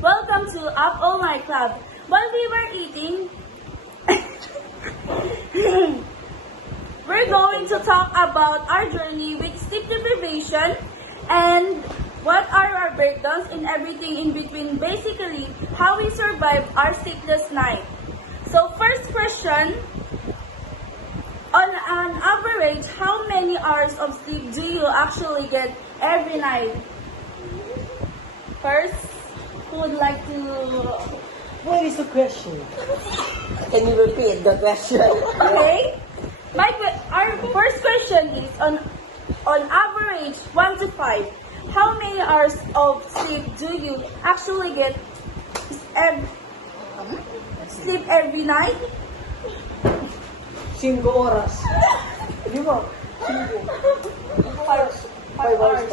Welcome to Up All Night Club. While we were eating, we're going to talk about our journey with sleep deprivation and what are our breakdowns and everything in between. Basically, how we survive our sleepless night. So first question, on an average, how many hours of sleep do you actually get every night? First, who would like to... What is the question? Can you repeat the question? Okay? Our first question is, on average, 1 to 5, how many hours of sleep do you actually get sleep every night? 5 oras. Di ba? 5 hours.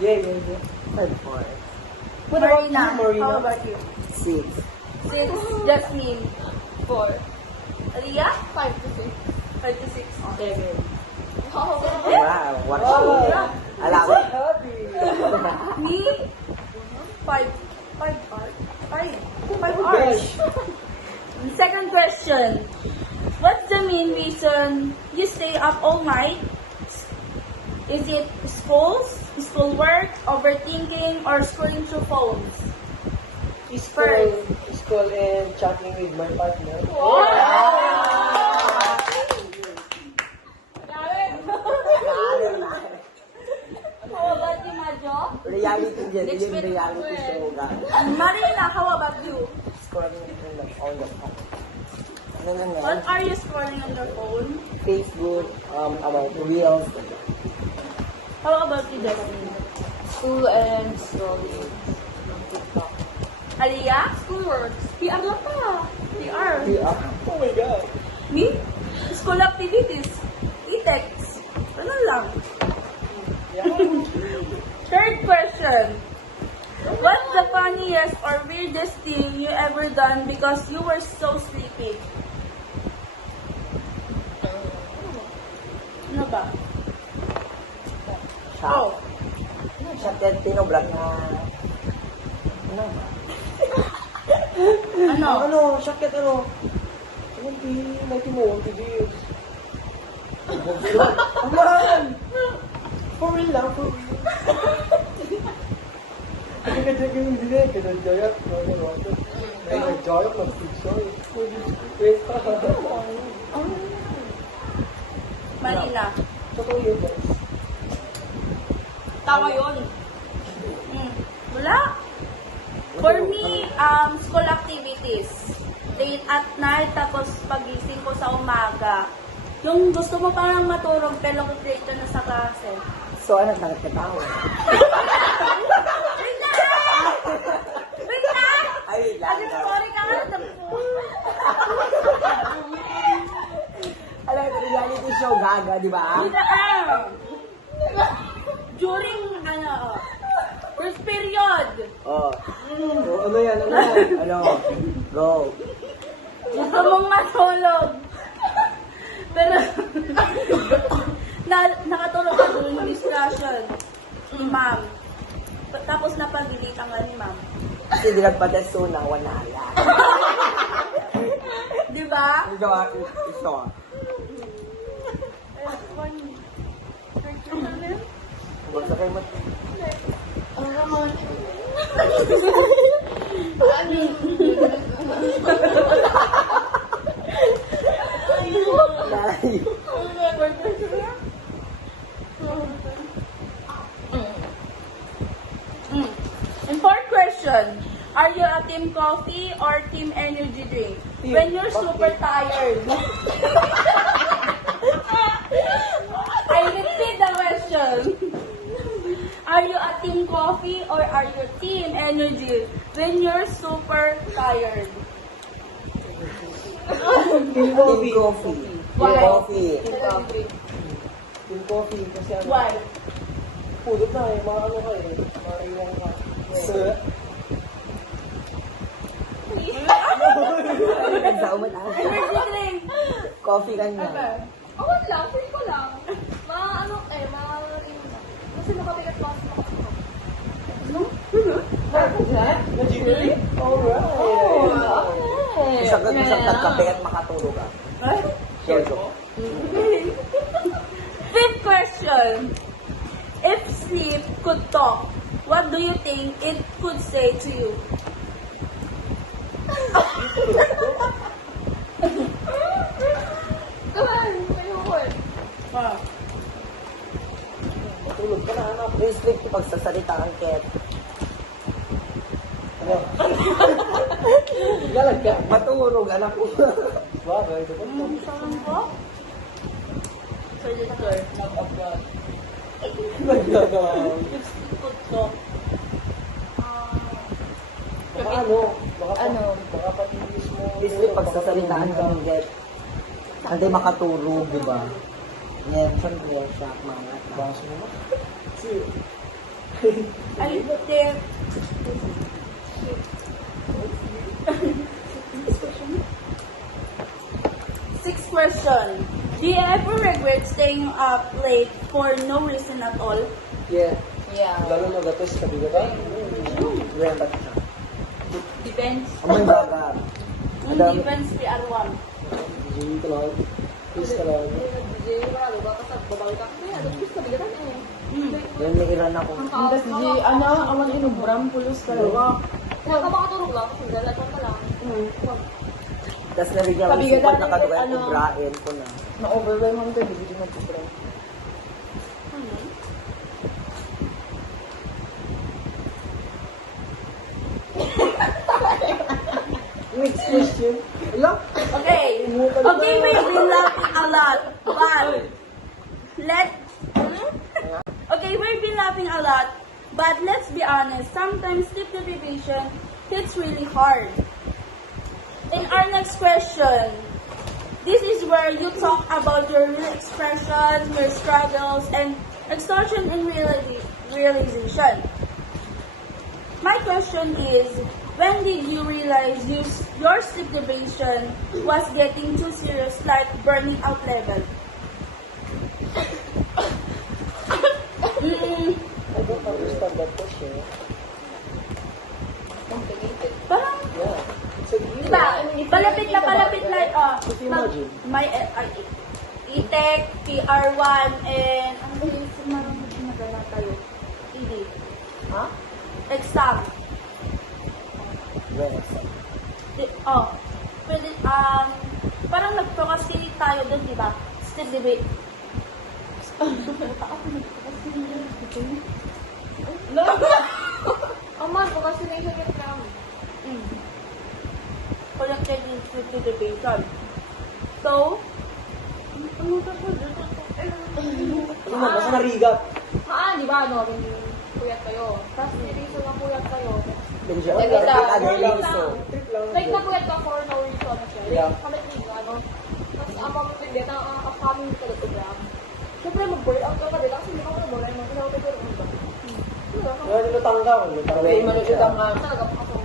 Yeah. 5, 4, What about Marina, you, Marina? how about you? 6. 6, Jasmine. 4. Aliyah? 5 to 6. 5 to 6. 7. Wow, what Yeah. Allow it. Happy. Me? 5 hours? 5 hours. Gosh. Second question. What's the main reason you stay up all night? Is it school work, overthinking, or scrolling through phones? School and chatting with my partner. How about you, Majo? Reality dyan, yun yung reality show ka. Marina, how about you? Scrolling on the phone. Ano? What are you scrolling on your phone? Facebook, about reels. How about you, Jasmine? School and scrolling. TikTok. Aliyah? Schoolwork. PR lang pa. PR. Yeah. Oh my God. Me? School activities. E-text. Ano lang. Third question. What's the funniest or weirdest thing you ever done because you were so sleepy? Ano ba? Shop. Shop yan, pinoblog na... Ano? Ano? Shakit ano? Mighty mo, TV. Aman! For real lang, for real. Kasi kadya yung hindi na, kinadjayat. Ay, nagjayat, mag-picture. Manila. Totoo yun, guys. Tama yun. Wala. For me, school activities. Late at night, tapos pagising ko sa umaga. Yung gusto mo parang matulog, pero late ka na sa klase. So, ano, nakatatawa? Wait lang! Wait lang! Ay, lang. Sorry ka nga. Alam ito, reality show, gaga, di ba? During, first period. Oh. Oh, ano yan? Ano? Go. Gusto mong matulog. Pero, nakatulog ka during discussion ni ma'am. Tapos napagilitan ka ni ma'am. Kasi di nagpatesto na, wala lang. Di ba? Ang gawa ko, ito. Huwag sa kayo mat... Layo. And fourth question, are you a team coffee or team energy drink? When you're super tired. I repeat the question. Are you a team coffee or are you team energy when you're super tired? Team coffee. Why? Coffee. Yung coffee, kasi ano, Why? pulot na eh, mga ano ka eh, mga iwan ka. Sir. Nagsauma na. Energy drink. Coffee ka na. Ako lang, feel ko lang. Mga ano, mga rin lang. Kasi nakabigat pa ako sa mga Really? Alright. Isang kape at makatulog ka. Jojo. Fifth question. If sleep could talk, what do you think it could say to you? Kaman, ayun. Tulog ka na, anak. Yung sleep ko pagsasalita ang ket. Galag ka. Matulog, anak ko. Bagay, diba? Saan ko? Senator. Nagagawa. If sleep could talk. Baka ano? Ano? Baka patilis mo. Yung sleep pagsasalita ang ket. Hindi makatulog, di ba? Ngayon, siyempre, siya, mga. Baso mo. I think Sixth question. Do you ever regret staying up late for no reason at all? Yeah. Yeah. Lalo na gatos sa bigatan. Remember siya. Depends. Amoy baga. Adam. Depends PR1. Gigi ka lang. Please ka lang. Yan may ilan ako. Tapos di, awan inubram, pulos ka lang. Kaya ka makatulog lang, kasi dalagan ka lang. Tapos nabigyan ko Pabigatan sipag ng nakagawa ano. ko brain ko na. Na-overwhelm ang tayo, hindi mo ito. Next question. Alam? Okay. Okay, we've been laughing a lot, but we've been laughing a lot, but let's be honest, sometimes sleep deprivation hits really hard. In our next question, this is where you talk about your real expressions, your struggles, and extortion in realization. My question is, when did you realize your sleep deprivation was getting too serious, like burning out level? I don't understand that question. Parang, Yeah. So, palapit na, Just imagine. may E-Tech, PR1, and, ano ba yung marang magala tayo? ED. Ha? Exam. Yes. Pwede, parang nag-procrastinate tayo dun, di ba? Still debate. Aman, procrastination yung lang. Collected in sleep deprivation. So, Ano mo, basta narigat. Di ba, ano, puyat kayo. Tapos niliso ng puyat kayo. Benja, Like, wait lang. Adeliso. Trip lang. Like, napuyat ka for no reason. Yeah. Like, kamit niyo, ano. Tapos, ang pamintindi, na ang coming ka dito ba? Siyempre, mag-burn out ka kasi hindi ka mo na kasi ako tayo rin ba? Wala nila tanggang. Okay, manusitang nga. Talaga pa ako.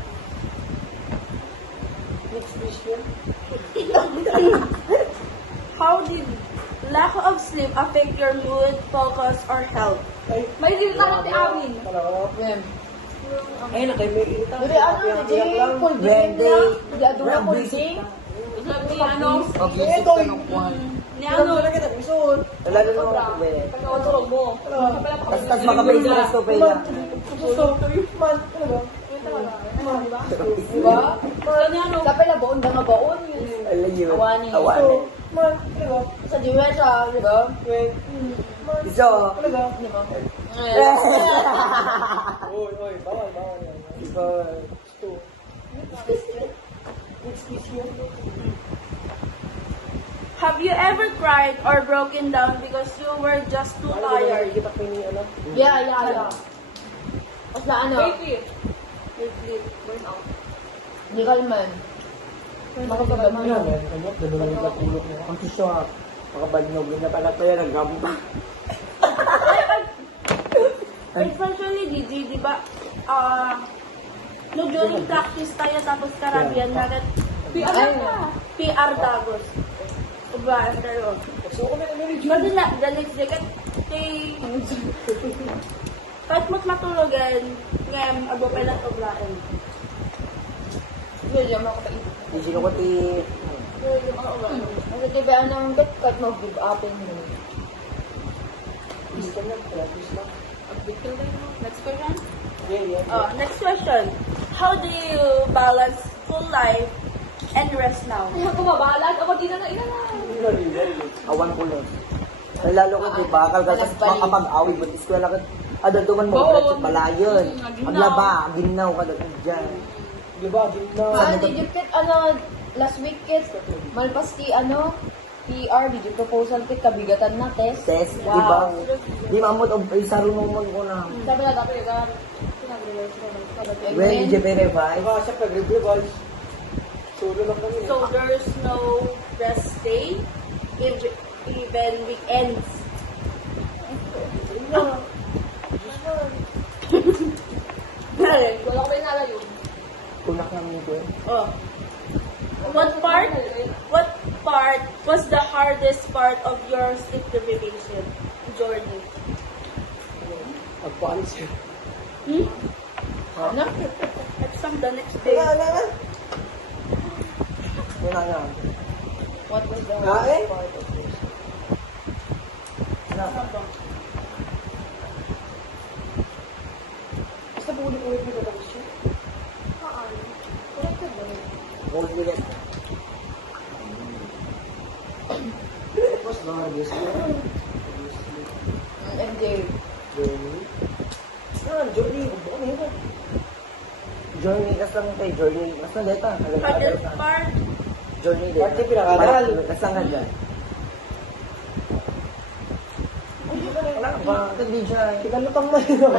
Next question. how did lack of sleep affect your mood, focus, or health? Ay, May hindi ka natin amin. kalawak. Ay, nakay may irita. Dili, ano, Iyak lang. Wednesday. Hindi, adura ko din. Ni ano? Pag-isip ka ng kwan. Ni Ano ano? talaga na episode? Talaga naman ako, be. Pag nakatulog mo. Tas makabase ka sa pay lang. Gusto. Man, ano ba? Diba? Ni ano? Kapag na baon, nga baon. Alam yun. Awanin. Awanin. Man, ano ba? Sa Jewel siya, di ba? Wait. Man, Iso. ano ba? Di ba? Oy, bawal yan. Iso. Gusto. Next question. Have you ever cried or broken down because you were just too Ano ba tired? nakikita ko ni ano? Yeah. Tapos na ano? Burn out. Di kalman. Makapagdaman Ano yan? Ano? Dalawa yung natulog mo. Ang shock. Makabadnogin na pala tayo. Nag-gamba. Especially, Gigi, di ba? No, during practice tayo, tapos Caribbean na PR Dagos. Diba, after all. So, kung may Kasi na, the next day, kay Kahit mo't matulogan, ngayong abo pa lang oblaan. Yun yung mga kapatid. Di sino ko ti... Yun yung mga oblaan. Kasi diba ang kat mo give up in mo. Peace lang, peace lang. Next question? Yeah. Next question. How do you balance full life and rest now? Ay, ako mabalag. Ako di na na ina na. Awan ko nun. Ay, lalo ko, di ba? Kalkas makapag-awid mo. Eskwela ka. Adultuman mo, ulit palayon. Maglaba, ginaw ka doon dyan. Di ba? Di na. Did you kit, last week kit, malpas ti, PR, video proposal kit, kabigatan na, test. Test, di ba? Di mamot, ay sarunong ko na. Sabi na dati ka, pinag-revise ko na. Well, di pa revise. Baka siya pag-revise. Solo lang kami. So there's no rest day, even weekends. Wala ko ba yung yun? Kunak namin ko eh. Oh. What part was the hardest part of your sleep deprivation journey? Pagpaalis siya. Ano? Exam the next day. Wala. Yun na nga. What was the Kain? part of this? Basta bulit-ulit mo sa siya. Connected ba yun? Hold ulit. Mas hardest yun. MJ. Journey. Journey. Ano yun? Journey, kas lang tayo. Journey, kas lang dito. Hardest part? Journey dito. Parte pinakadal. Kas lang ka dyan. Wala ba? Hindi dyan. Kinalutang na yun.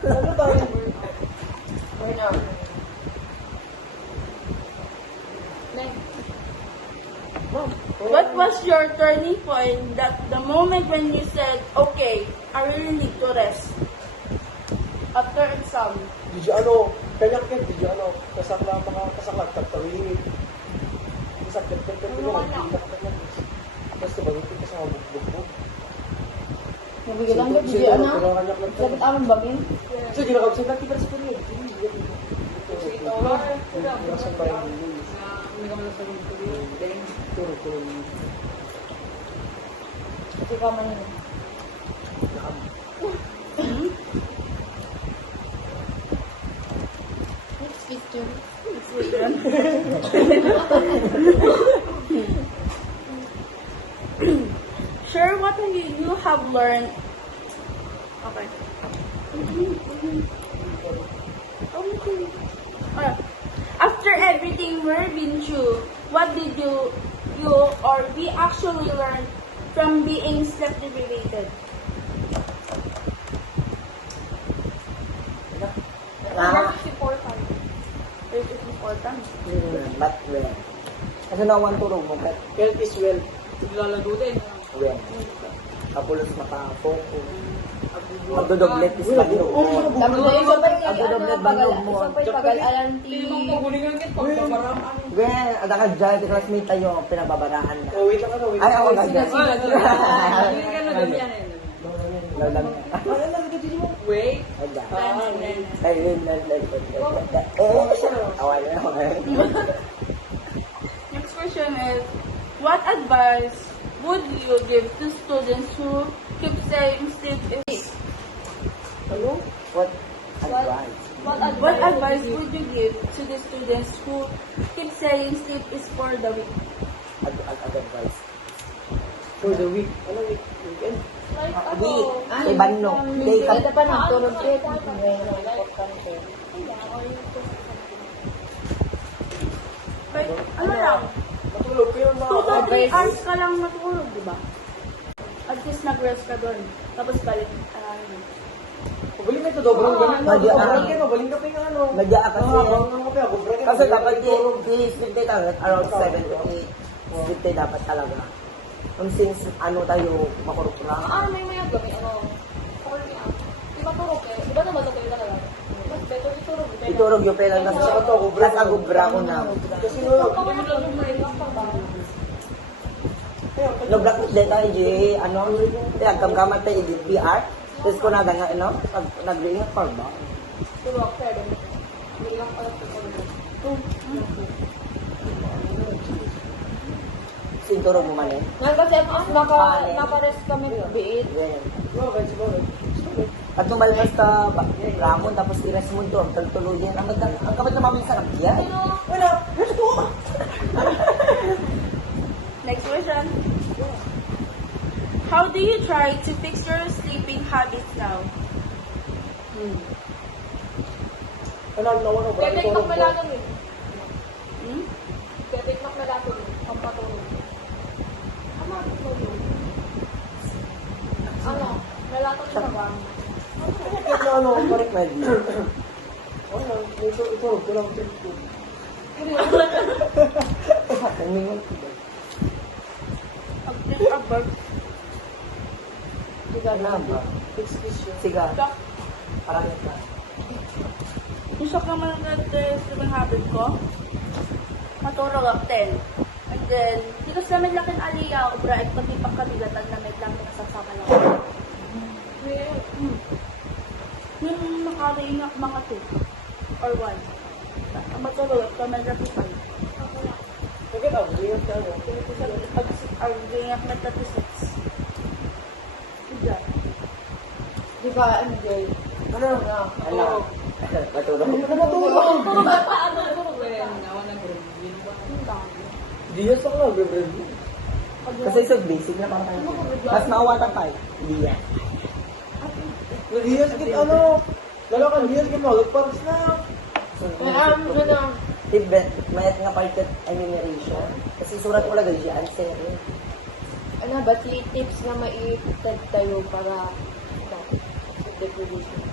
Kinalutang. Next. What was your turning point that the moment when you said, okay, I really need to rest? After exam. Di siya kanyak yan, di siya kasakla mga kasakla, tagtawin. Kasaklat ka Basta bagitin ka sa mga bugbog. Nabigyan lang doon, di Lapit amon ba, Min? So, ginakabsin lang kita sa period. Kasi ka man yun. Next question. Share what you have learned. Okay. After everything we've been through, what did you or we actually learn from being sleep deprived? Ah, It's important. It is important. but well. Kasi nawan turog mo, but Health is wealth. well. Kapulos maka-focus. Magdodoblet is pag-inuon. Tapos na yung sabay nga, Agudoblet mo. sabay pag-alan ti... Well, ada ka dyan, di classmate tayo, pinababaraan na. Oh, wait lang ano, wait Ay, lang. ako nga dyan. Lalam. Ano lang, hindi mo. Ay, dyan. Ay, yun, awan na ako. Next question is, what advice would you give to students who keep saying sleep is? Ano? What advice? What advice would you give to the students who keep saying sleep is for the weak? Advice. For the week. Ano week? Weekend? Like, Week. Ibano. Take Ito pa na, turog kit. Like, ano lang, Matulog ko yung 2 mga... to 3 hours ka lang matulog, di ba? At least nag-rest ka doon. Tapos balik. Mabaling ka ito, dobrang galing na. Madya- Dobrang ka, mabaling ka pa yung ano. Madya ka kasi. Habang ano ka, dobrang ka. Kasi dapat i-sleep tayo talaga around 7 to 8. Sleep tayo dapat talaga. Kung since ano tayo makurok na. May mayag kami, Sorry, di ba turog eh? Di ba naman ito kayo talaga? Mas better iturog. Iturog yung pela na sa Sa ato, gubra. tas agubra ko na. Kasi no, Noblock din tayo, Jay. Ano? Kaya kamkamat tayo i-PR. Tapos ko na nga, ano? Nag-iingat pa ba? Diba, pwede mo. Hindi lang alam ko. Sinturog mo man eh. Ngayon kasi naka-rest kami biit. Yan. Siguro. At tumalpas ka, Ramon, tapos iras mo doon, tagtuluyan. Ang kapit na mami sa nakyan. Wala. Let's go. Next question. How do you try to fix your sleeping habits now? Ano, nawan ko. Kaya tikmak na lang eh. Hmm? Kaya tikmak na lang eh. Ang patulog. Ano? Nalatot sa ba? Ano, Correct na di. Ano, ito ko lang trip ko. Humingon ko ba? Update about Ano ba? Execution. Siga, shock. parang ito. Yung shock naman ng sleeping habit ko. Matulog ako 10. And then, di ko sa may laking aliyah, ubra ay patipang kabigatan na may lang nagsasama lang. Yung nakaraing ako mga 2 or 1. Ang matulog ako, may rapipal. Bakit ako? Ingat ka ano? Ang ganyan ako may 36. Diba? Di ba, ano Jay? Ano na? Ano? Matulog. Tulog ba pa? Ano? Tulog ba yan? Diyas ako lang, bebe. Kasi so basic na parang tayo. Mas maawatan pa eh. Hindi yan. Diyas kit ano? Lalakan diyas kit magparas na. Tibet, mayat nga part enumeration. Kasi surat mo lagay siya, answer yun. Ano ba, 3 tips na maitag tayo para deprivation.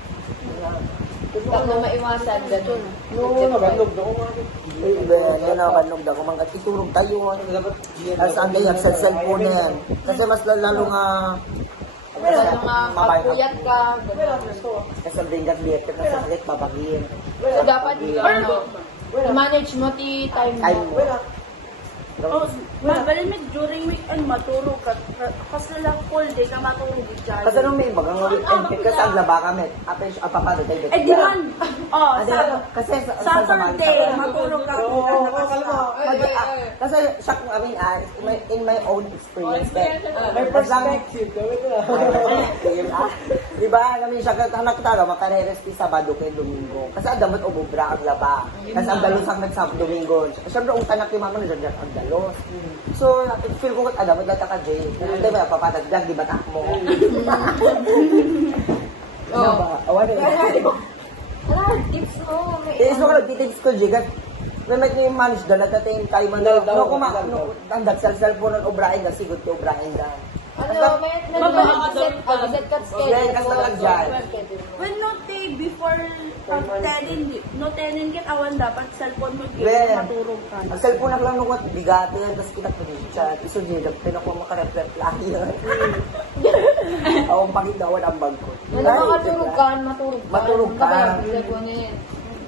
Pag na maiwasan, ganun. No, nabandog na ko mga. Yan na kanong dako mga iturog tayo as ang gayak sa cellphone na yan. Kasi mas lalo nga Ano nga, pagpuyat ka, ganun. kasi bringat liit ka sa liit babagin. So, dapat, ano, manage mo ti time Time mo. mo. Oh, magaling during weekend matulog ka. Kasi lang full day ka matulog dyan. Kasi nung may bagang weekend kasi ang laba kami. Apapado tayo. Eh, di man. Oh, Kasi Saturday, matulog ka. Oo, kalma. Kasi shock mo, in my own experience, May perspective. Gawin na. Diba, namin siya anak talaga, makareresti Sabado kay Domingo. Kasi ang damot ububra ang laba. Kasi ang dalos ang nagsab Domingo. Siyempre, ang tanak yung mama na dyan ang dalos. So, feel ko ang damot lang ka, Jay. Hindi ba, papatagdag, di ba tak mo? Ano ba? Awan na. Ano, tips mo? Tiis mo ka nagtitips ko, Jay. May may manage dala tayo tayo man daw. No, ang dagsal-sal po ng obrain na sigot yung obrain na. Ano, may set cut schedule. Yan, kasi dyan. When no day before telling kit awan dapat cellphone mo Well, matulog ka. ang cellphone na lang nung bigatin, tapos kita ko din siya. Iso din, pinako makareflect lang yun. Akong pakitawan ang bag ko. Ano, makatulog ka, matulog ka. Matulog ka. Cellphone niya yan.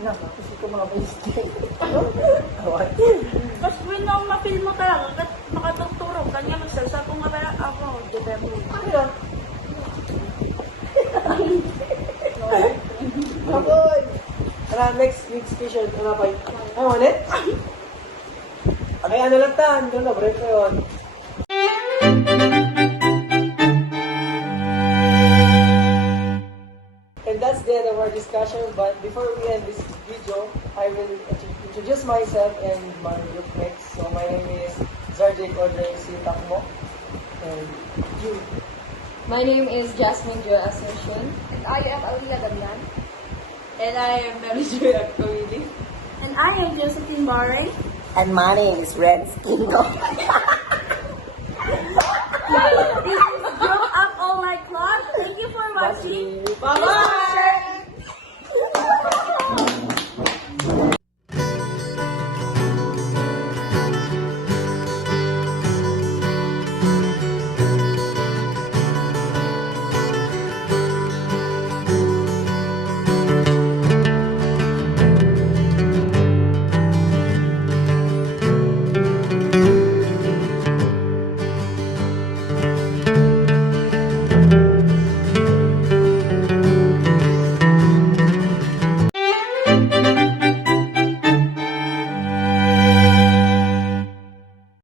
Kasi ko mga mistake. Kasi when no ma-feel mo talaga, makatutulog ka niya magsalsa kung nga pala ako, depende. Agoy! Ano, next question. Ano pa yun? Ano, ulit? Okay, ano lang tan? Doon na, break ko yun. And that's the end of our discussion. But before we end this video, I will introduce myself and my group mates. So my name is Zarjik Audrey Sintakmo. And you. My name is Jasmine Jo Ascension. And I am Aliyah Damian. And I am Mary Jo Akawili. And I am Josephine Barre. And my name is Red Skingo. This is Grow Up All My Club. Thank you for watching. Bye-bye!